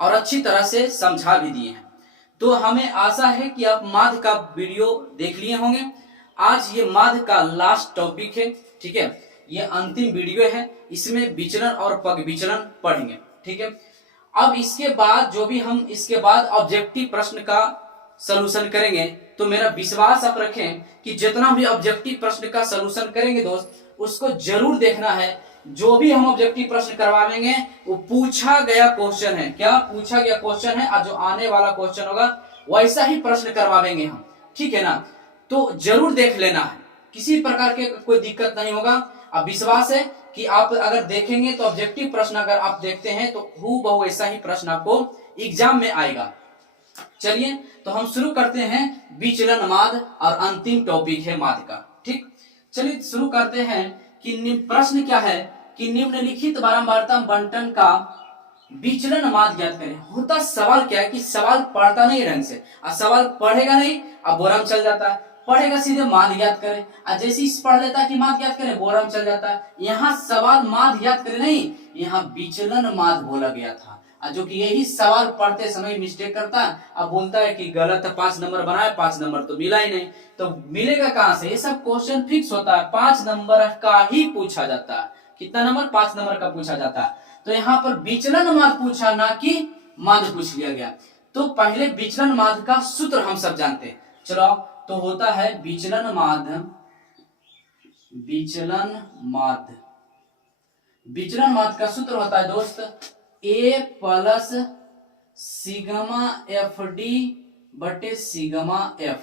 और अच्छी तरह से समझा भी दिए हैं। तो हमें आशा है कि आप माध्य का वीडियो देख लिए होंगे। आज ये माध्य का लास्ट टॉपिक है, ठीक है, ये अंतिम वीडियो है। इसमें विचलन और पग विचलन पढ़ेंगे, ठीक है। अब इसके बाद जो भी हम इसके बाद ऑब्जेक्टिव प्रश्न का सलूशन करेंगे, तो मेरा विश्वास आप रखें कि जितना भी ऑब्जेक्टिव प्रश्न का सलूशन करेंगे दोस्त, उसको जरूर देखना है। जो भी हम ऑब्जेक्टिव प्रश्न करवाएंगे वो पूछा गया क्वेश्चन है, क्या पूछा गया क्वेश्चन है, और जो आने वाला क्वेश्चन होगा वैसा ही प्रश्न करवाएंगे हम, ठीक है ना। तो जरूर देख लेना है, किसी प्रकार के कोई दिक्कत नहीं होगा। अब विश्वास है कि आप अगर देखेंगे तो ऑब्जेक्टिव प्रश्न अगर आप देखते हैं तो हूबहू ऐसा ही प्रश्न आपको एग्जाम में आएगा। चलिए तो हम शुरू करते हैं विचलन माध्य और अंतिम टॉपिक है माध्य का, ठीक। चलिए शुरू करते हैं कि प्रश्न क्या है कि निम्नलिखित बारंबारता बंटन का विचलन माध्य ज्ञात करें। होता सवाल क्या है कि सवाल पढ़ता नहीं ढंग से, और सवाल पढ़ेगा नहीं, अब बोरम चल जाता है, पढ़ेगा सीधे माध्य ज्ञात करें, और जैसे ही पढ़ लेता है कि माध्य ज्ञात करें, बोरम चल जाता है। यहाँ सवाल माध्य ज्ञात करें नहीं, यहाँ विचलन माध्य बोला गया था, जो कि यही सवाल पढ़ते समय मिस्टेक करता है। अब बोलता है कि गलत 5 नंबर बनाए, 5 नंबर तो मिला ही नहीं। तो मिलेगा कहां से? ये सब क्वेश्चन फिक्स होता है, 5 नंबर का ही पूछा जाता है। कितना नंबर? 5 नंबर का पूछा जाता है। तो यहाँ पर विचलन माध्य पूछा, ना कि माध्य पूछ लिया गया। तो पहले विचलन माध्य का सूत्र हम सब जानते हैं, चलो। तो होता है विचलन माध्य, विचलन माध्य, विचलन माध्य का सूत्र होता है दोस्त ए प्लस सिग्मा एफ डी बटे सिग्मा एफ।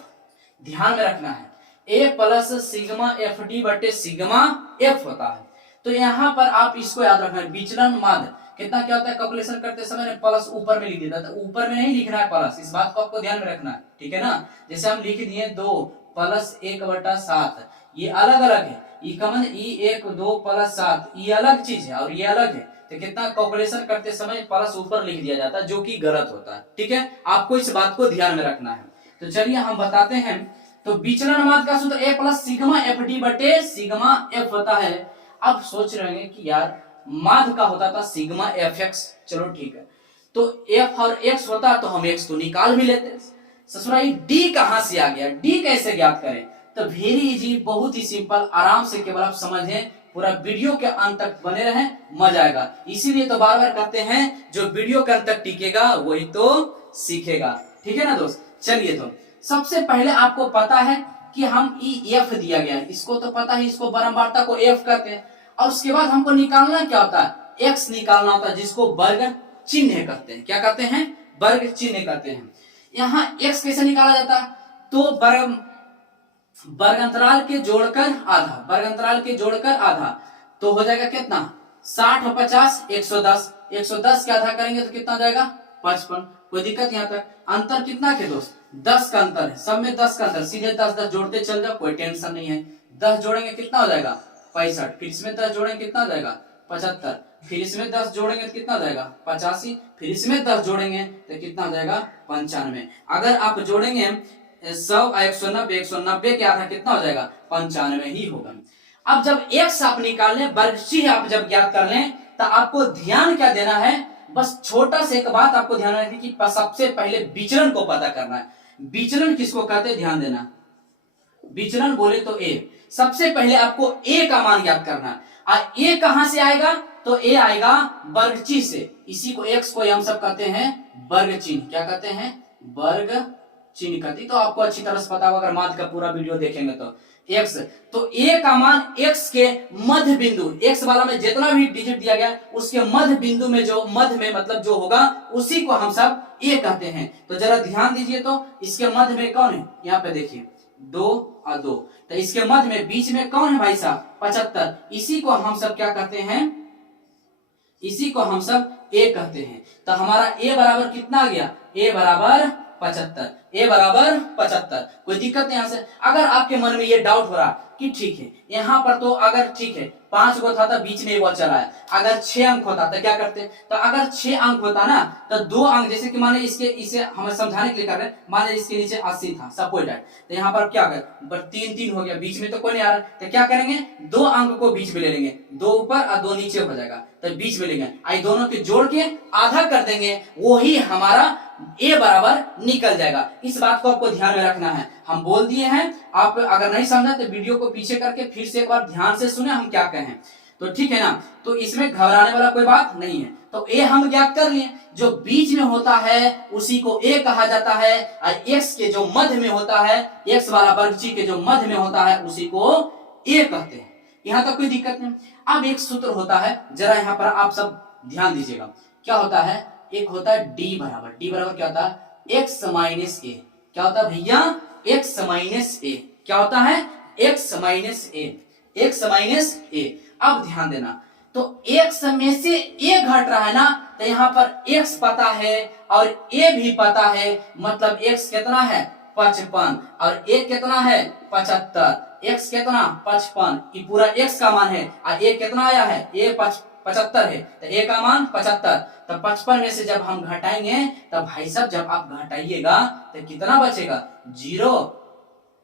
ध्यान में रखना है, ए प्लस सिग्मा एफ डी बटे सिग्मा एफ होता है। तो यहाँ पर आप इसको याद रखना है, विचलन माध्य कितना क्या होता है, कैलकुलेशन करते समय प्लस ऊपर में लिख देता था, ऊपर में नहीं लिखना है प्लस, इस बात को आपको ध्यान में रखना है, ठीक है ना। जैसे हम लिख दिए 2 प्लस 1/7, ये अलग अलग है, ये कमन E1 2 प्लस 7 ये अलग चीज है और ये अलग है। तो कितना कैलकुलेशन करते समय प्लस ऊपर लिख दिया जाता है, जो कि गलत होता है, ठीक है। आपको इस बात को ध्यान में रखना है। तो चलिए हम बताते हैं। तो विचलन माध्य का सूत्र ए प्लस सिग्मा एफ डी बटे सिग्मा एफ होता है। अब सोच रहे हैं कि यार माध्य का होता था सिग्मा एफ एक्स, चलो ठीक है। तो एफ और एक्स होता तो हम एक्स तो निकाल भी लेते। ससुरा डी कहां से आ गया, डी कैसे ज्ञात करें? तो वेरी इजी, बहुत ही सिंपल, आराम से केवल आप समझें, पूरा वीडियो के अंत तक बने रहें, मजा आएगा। इसीलिए तो बार बार कहते हैं जो वीडियो के अंत तक टिकेगा वही तो सीखेगा, ठीक है ना दोस्त। चलिए तो सबसे पहले आपको पता है कि हम ई एफ दिया गया है, इसको तो पता है, इसको बारंबारता को एफ कहते हैं। और उसके बाद हमको निकालना क्या होता है, एक्स निकालना होता है, जिसको वर्ग चिन्ह कहते हैं। क्या कहते हैं? वर्ग चिन्ह कहते हैं। यहाँ एक्स कैसे निकाला जाता है? तो वर्ग अंतराल के जोड़कर आधा, वर्ग अंतराल के जोड़कर आधा, तो हो जाएगा कितना? 60 और 50 110, 110 के आधा करेंगे तो कितना हो जाएगा? 55। कोई दिक्कत यहाँ तक? अंतर कितना के दोस्त? 10 का अंतर है, सब में 10 का अंतर, सीधे 10 10 जोड़ते चल जाओ, कोई टेंशन नहीं है। 10 जोड़ेंगे कितना हो जाएगा? 65। फिर इसमें 10 जोड़ेंगे कितना हो जाएगा? 75। फिर इसमें 10 जोड़ेंगे तो कितना हो जाएगा? 85। फिर इसमें 10 जोड़ेंगे तो कितना हो जाएगा? 95। अगर आप जोड़ेंगे 100 190, 190 के आधा कितना हो जाएगा? 95 ही होगा। अब जब एक्स आप निकाल लें, वर्ग चिन्ह आप जब ज्ञात कर लें, तो आपको ध्यान क्या देना है? बस छोटा से एक बात आपको ध्यान रखनी कि सबसे पहले विचलन को पता करना है। विचलन किसको कहते हैं? ध्यान देना, विचलन बोले तो ए। सबसे पहले आपको ए का मान ज्ञात करना है। और ए कहां से आएगा? तो ए आएगा वर्ग चिन्ह से। इसी को एक्स को हम सब कहते हैं वर्ग चिन्ह। क्या कहते हैं? वर्ग चिन्ह कहती। तो आपको अच्छी तरह से पता होगा अगर माध्य का पूरा वीडियो देखेंगे तो। एक्स, तो ए का मान एक्स के मध्य बिंदु, एक्स वाला में जितना भी डिजिट दिया गया उसके मध्य बिंदु में जो मध्य में मतलब जो होगा उसी को हम सब ए कहते हैं। तो जरा ध्यान दीजिए, तो इसके मध्य में कौन है? यहाँ पे देखिए 2 और 2, तो इसके मध्य में बीच में कौन है भाई साहब? 75। इसी को हम सब क्या कहते हैं? इसी को हम सब ए कहते हैं। तो हमारा ए बराबर कितना आ गया? ए बराबर 75, a बराबर 75। कोई दिक्कत नहीं यहाँ से। अगर आपके मन में ये डाउट हो रहा कि ठीक है यहाँ पर तो अगर ठीक है 5 को था तो बीच में वो चला है, अगर 6 अंक होता तो क्या करते? तो अगर 6 अंक होता ना तो 2 अंक, जैसे कि मान इसके इसे हम समझाने के लिए कर रहे हैं, मान इसके नीचे 80 था सपोर्टेड, तो यहाँ पर क्या कर 3 हो गया, बीच में तो कोई नहीं आ रहा, तो क्या करेंगे 2 अंक को बीच में ले लेंगे, 2 ऊपर और 2 नीचे हो जाएगा, तो बीच में लेंगे, आई दोनों के जोड़ के आधा कर देंगे, वो ही हमारा ए बराबर निकल जाएगा। इस बात को आपको ध्यान में रखना है, हम बोल दिए हैं, आप अगर नहीं समझा तो वीडियो को पीछे करके फिर से एक बार ध्यान से सुने हम क्या कहें, तो ठीक है ना। तो इसमें घबराने वाला कोई बात नहीं है। तो ए हम ज्ञात कर लिए, जो बीच में होता है उसी को ए कहा जाता है, और एक्स के जो मध्य में होता है, एक्स वाला वर्गची के जो मध्य में होता है उसी को ए कहते हैं। यहाँ तक कोई दिक्कत नहीं। अब एक सूत्र होता है, जरा यहाँ पर आप सब ध्यान दीजिएगा, क्या होता है, एक होता है डी बराबर क्या होता है एक्स माइनस ए, क्या होता है भैया एक्स माइनस ए, क्या होता है एक्स माइनस ए। अब ध्यान देना, तो एक्स में से ए घट रहा है ना, तो यहाँ पर एक्स पता है और ए भी पता है, मतलब एक्स कितना है 55 और ए कितना है 75, एक्स कितना 55, ये पूरा एक्स का मान है, और ए कितना आया है ए 75 है, तो ए का मान 75, तो 55 में से जब हम घटाएंगे तब भाई साहब जब आप घटाइएगा तो कितना बचेगा 0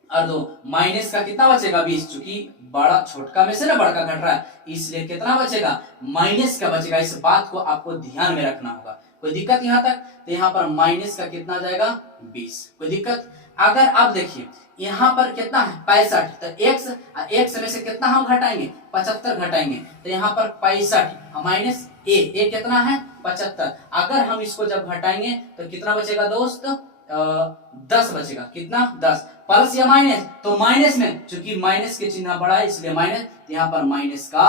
और 2, माइनस का कितना बचेगा 20, चूंकि बड़ा छोटका में से ना बड़का घट रहा है इसलिए कितना बचेगा माइनस का बचेगा। इस बात को आपको ध्यान में रखना होगा। कोई दिक्कत यहाँ तक? तो यहाँ पर माइनस का कितना जाएगा 20। कोई दिक्कत? अगर आप देखिए यहाँ पर कितना है 65, तो एक्स में से कितना हम घटाएंगे 75 घटाएंगे, तो यहाँ पर 65 माइनस ए कितना है 75। अगर हम इसको जब घटाएंगे तो कितना बचेगा दोस्त 10 बचेगा, कितना 10, प्लस या माइनस, तो माइनस में चूंकि माइनस के चिन्ह बड़ा है इसलिए माइनस, यहाँ पर माइनस का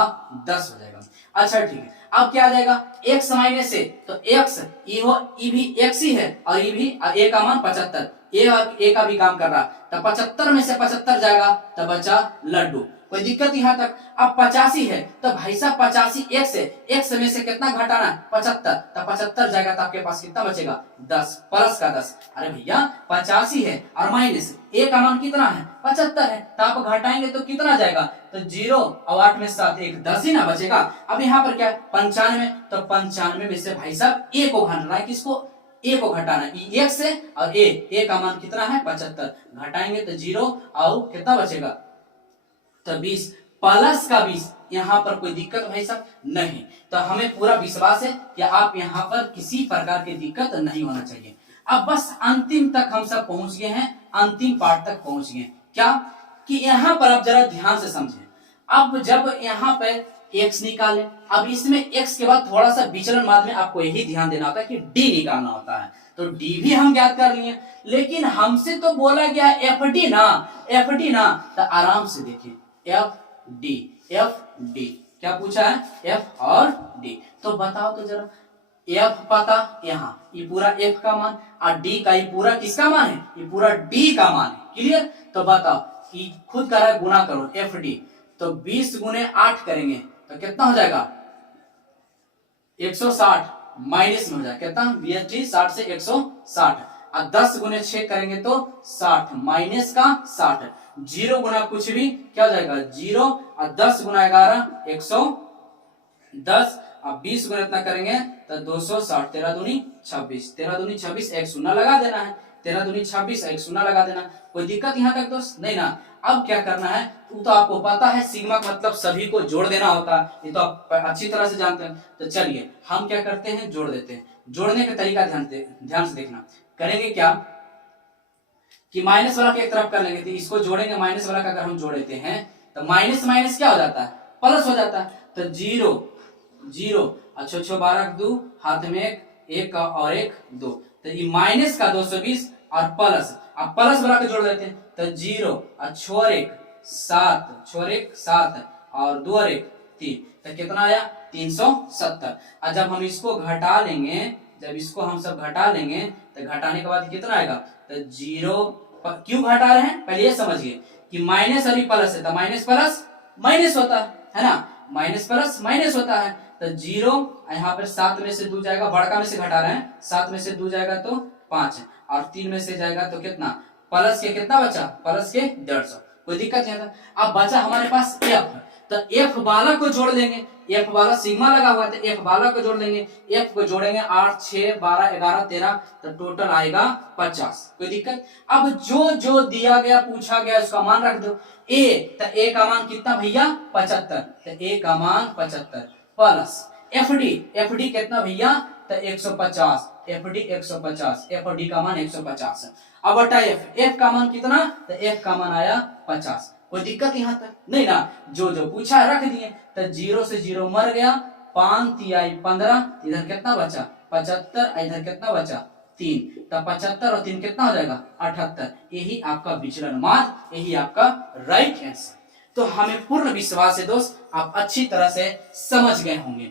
10 हो जाएगा। अच्छा ठीक है, अब क्या आ जाएगा x माइनस ए, तो x ये भी x ही है और ये भी a का मान 75, ए का भी काम कर रहा, तो 75 में से 75 जाएगा तो बचा लड्डू। कोई दिक्कत यहाँ तक? अब 85 है तो भाई साहब 85 x है, x में से कितना घटाना 75, तो 75 जाएगा तो आपके पास कितना बचेगा 10, प्लस का 10। अरे भैया 85 है और माइनस a का मान कितना है 75 है, तो आप घटाएंगे तो कितना जाएगा, तो 0 और 8 में 7 1 10 ही ना बचेगा। अब यहाँ पर क्या है 95, तो 95 में से भाई साहब a को घटाना है, किसको a को घटाना है, x है और a का मान कितना है 75, घटाएंगे तो 0 और कितना बचेगा तो 20, प्लस का 20। यहाँ पर कोई दिक्कत भाई साहब नहीं, तो हमें पूरा विश्वास है कि आप यहाँ पर किसी प्रकार की दिक्कत नहीं होना चाहिए। अब बस अंतिम तक हम सब पहुंच गए हैं, अंतिम पार्ट तक पहुंच गए। क्या कि यहाँ पर आप जरा ध्यान से समझें, अब जब यहाँ पे x निकाले, अब इसमें x के बाद थोड़ा सा विचलन बाद में आपको यही ध्यान देना होता है कि d निकालना होता है, तो d भी हम ज्ञात कर लिए, लेकिन हमसे तो बोला गया FD ना, तो आराम से देखिए FD क्या पूछा है F और D, तो बताओ तो जरा, F पता यहाँ ये पूरा F का मान और D का ये पूरा किसका मान है, ये पूरा D का मान है, क्लियर? तो बताओ कि खुद कर रहा है गुना करो FD, तो 20 गुने 8 करेंगे तो कितना हो जाएगा 160, माइनस में हो जाएगा कितना BSD 60 से 160, और 10 गुने 6 करेंगे तो 60, माइनस का 60, 0 गुना कुछ भी क्या हो जाएगा 0, और 10 गुना 11 110, अब 20 गुना इतना करेंगे तो 260, 13 दूनी 26, एक शून्य लगा देना है, 13 दूनी 26, एक शून्य लगा देना। कोई दिक्कत यहाँ तक दोस्त नहीं ना? अब क्या करना है, तो आपको पता है सिग्मा का मतलब सभी को जोड़ देना होता है, ये तो आप अच्छी तरह से जानते हैं। तो चलिए हम क्या करते हैं, जोड़ देते हैं। जोड़ने का तरीका ध्यान से देखना। करेंगे क्या कि माइनस वाला के एक तरफ कर लेंगे, तो इसको जोड़ेंगे, माइनस वाला का अगर हम जोड़ देते हैं तो माइनस माइनस क्या हो जाता है प्लस हो जाता है, तो 0 अच्छो 12 2 हाथ में एक का और एक 2, तो ये माइनस का 220 और प्लस, अब प्लस वाला के जोड़ देते हैं तो 0 और छोर 1 7 और 2 और 1 3, तो कितना आया 370। और जब हम इसको घटा लेंगे, जब इसको हम सब घटा लेंगे तो घटाने के बाद कितना आएगा, तो 0 क्यों घटा रहे हैं पहले ये समझिए कि माइनस और प्लस है तो माइनस प्लस माइनस होता है ना, माइनस प्लस माइनस होता है, तो 0 यहाँ पर 7 में से 2 जाएगा, बड़का में से घटा रहे हैं, 7 में से 2 जाएगा तो 5 है, और 3 में से जाएगा तो कितना, प्लस के कितना बचा, प्लस के 150। कोई दिक्कत नहीं था। अब बचा हमारे पास एफ, तो एफ वाला को जोड़ लेंगे, एफ वाला सिग्मा लगा हुआ है तो एफ वाला को जोड़ लेंगे, एफ को जोड़ेंगे 8 6 12 11 13, तो टोटल आएगा 50। कोई दिक्कत। अब जो जो दिया गया पूछा गया उसका मान रख दो। ए, तो ए का मान कितना भैया 75, तो ए का मान 75 प्लस एफ डी कितना भैया, तो 150, एफ डी 150, एफ डी का मान 150 है। अब बटा एफ का मान कितना, तो एफ का मान आया 50। कोई दिक्कत यहाँ तक नहीं ना, जो जो पूछा है रख दिए, तो 0 से 0 मर गया, 5 तिहाई 15, इधर कितना बचा 75, इधर कितना बचा 3, तो 75 और 3 कितना हो जाएगा 78। यही आपका विचलन मान, यही आपका राइट आंसर। तो हमें पूर्ण विश्वास है दोस्त आप अच्छी तरह से समझ गए होंगे।